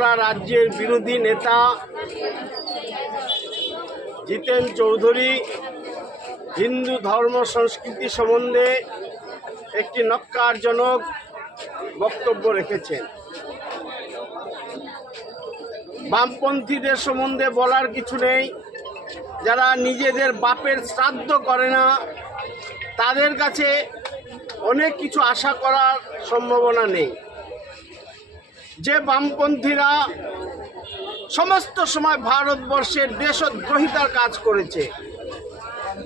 ত্রিপুরা রাজ্যের বিরোধী নেতা জিতেন চৌধুরী হিন্দু ধর্ম সংস্কৃতি সম্বন্ধে একটি ন্যক্কারজনক বক্তব্য রেখেছেন। বামপন্থীদের সম্বন্ধে বলার কিছু নেই। যারা নিজেদের বাপের শ্রাদ্ধ করে না তাদের কাছে অনেক কিছু আশা করার সম্ভাবনা নেই। যে বামপন্থীরা সমস্ত সময় ভারতবর্ষের দেশদ্রোহিতার কাজ করেছে,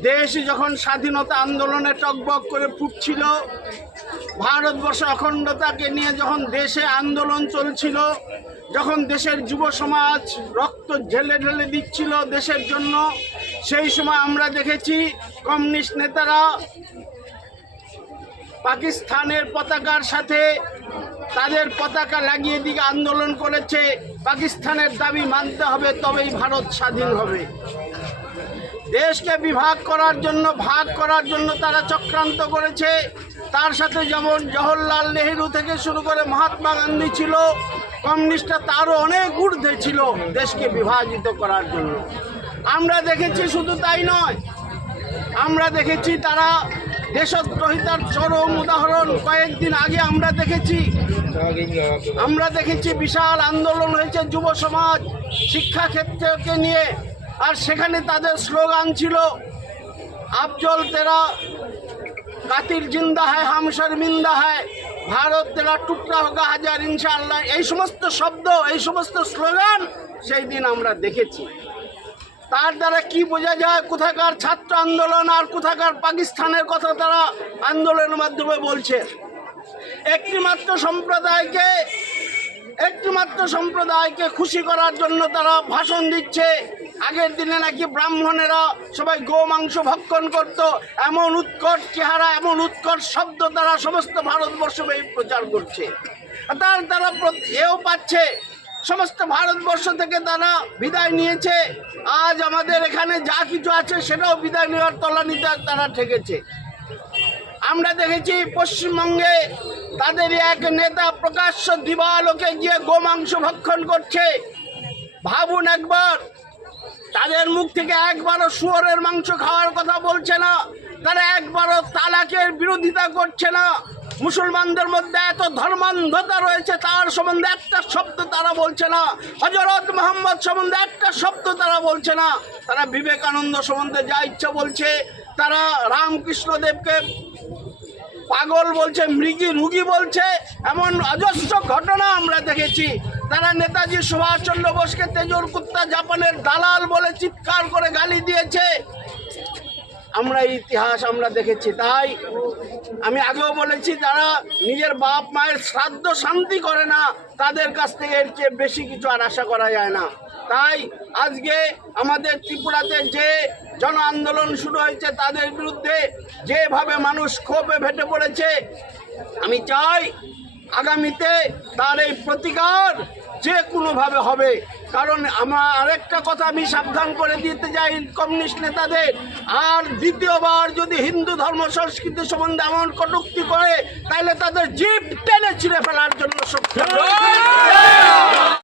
দেশ যখন স্বাধীনতা আন্দোলনে টকবক করে ফুটছিল, ভারতবর্ষের অখণ্ডতাকে নিয়ে যখন দেশে আন্দোলন চলছিল, যখন দেশের যুব সমাজ রক্ত ঢেলে ঢেলে দিচ্ছিল দেশের জন্য, সেই সময় আমরা দেখেছি কমিউনিস্ট নেতারা পাকিস্তানের পতাকার সাথে তাদের পতাকা লাগিয়ে দিকে আন্দোলন করেছে। পাকিস্তানের দাবি মানতে হবে, তবেই ভারত স্বাধীন হবে। দেশকে বিভাগ করার জন্য, ভাগ করার জন্য তারা চক্রান্ত করেছে। তার সাথে যেমন জওহরলাল নেহেরু থেকে শুরু করে মহাত্মা গান্ধী ছিল, কমিউনিস্টরা তারও অনেক ঊর্ধ্বে ছিল দেশকে বিভাজিত করার জন্য। আমরা দেখেছি, শুধু তাই নয়, আমরা দেখেছি তারা দেশদ্রোহিতার চরম উদাহরণ কয়েকদিন আগে আমরা দেখেছি বিশাল আন্দোলন হয়েছে যুব সমাজ শিক্ষাক্ষেত্রকে নিয়ে, আর সেখানে তাদের স্লোগান ছিল আফজল তেরা কাতিল জিন্দা হ্যায় হাম শর্মিন্দা হ্যায়, ভারত তেরা টুকরা হোগা হাজার ইনশাআল্লাহ। এই সমস্ত শব্দ, এই সমস্ত স্লোগান সেই দিন আমরা দেখেছি। তার দ্বারা কি বোঝা যায় কোথাকার ছাত্র আন্দোলন আর কোথাকার পাকিস্তানের কথা তারা আন্দোলনের মাধ্যমে বলছে। একটিমাত্র সম্প্রদায়কে খুশি করার জন্য তারা ভাষণ দিচ্ছে। আগের দিনে নাকি ব্রাহ্মণেরা সবাই গোমাংস ভক্ষণ করত, এমন উৎকট চেহারা, এমন উৎকট শব্দ তারা সমস্ত ভারতবর্ষব্যাপী প্রচার করছে। তার দ্বারা এও পাচ্ছে, সমস্ত ভারতবর্ষ থেকে তারা বিদায় নিয়েছে। আজ আমাদের এখানে যা কিছু আছে সেটাও বিদায় নেওয়ার তলানিতে তারা ঠেকেছে। আমরা দেখেছি পশ্চিমবঙ্গে তাদের এক নেতা প্রকাশ্য দিবালোকে গিয়ে গোমাংস ভক্ষণ করছে। ভাবুন একবার, তাদের মুখ থেকে একবারও শুয়োরের মাংস খাওয়ার কথা বলছে না, তারা একবারও তালাকের বিরোধিতা করছে না। মুসলমানদের মধ্যে এত ধর্মান্ধতা রয়েছে তার সম্বন্ধে একটা শব্দ তারা বলছে না। হযরত মুহাম্মদ সম্বন্ধে একটা শব্দ তারা বলছে না। তারা বিবেকানন্দ সম্বন্ধে যা ইচ্ছা বলছে, তারা রামকৃষ্ণদেবকে পাগল বলছে, মৃগী রুগী বলছে। এমন অজস্র ঘটনা আমরা দেখেছি। তারা নেতাজি সুভাষচন্দ্র বোসকে তেজুর কুত্তা জাপানের দালাল বলে চিৎকার করে গালি দিয়েছে। আমরা ইতিহাস আমরা দেখেছি। তাই আমি আগেও বলেছি, যারা নিজের বাপ মায়ের শ্রাদ্ধ শান্তি করে না তাদের কাছ থেকে এর চেয়ে বেশি কিছু আর আশা করা যায় না। তাই আজকে আমাদের ত্রিপুরাতে যে জন আন্দোলন শুরু হয়েছে, তাদের বিরুদ্ধে যেভাবে মানুষ ক্ষোভে ফেটে পড়েছে, আমি চাই আগামীতে তার এই প্রতিকার যে কোনোভাবে হবে। কারণ আমার আরেকটা কথা আমি সাবধান করে দিতে চাই কমিউনিস্ট নেতাদের, আর দ্বিতীয়বার যদি হিন্দু ধর্ম সংস্কৃতি সম্বন্ধে এমন কটূক্তি করে, তাহলে তাদের জিভ টেনে ছিঁড়ে ফেলার জন্য সক্ষম।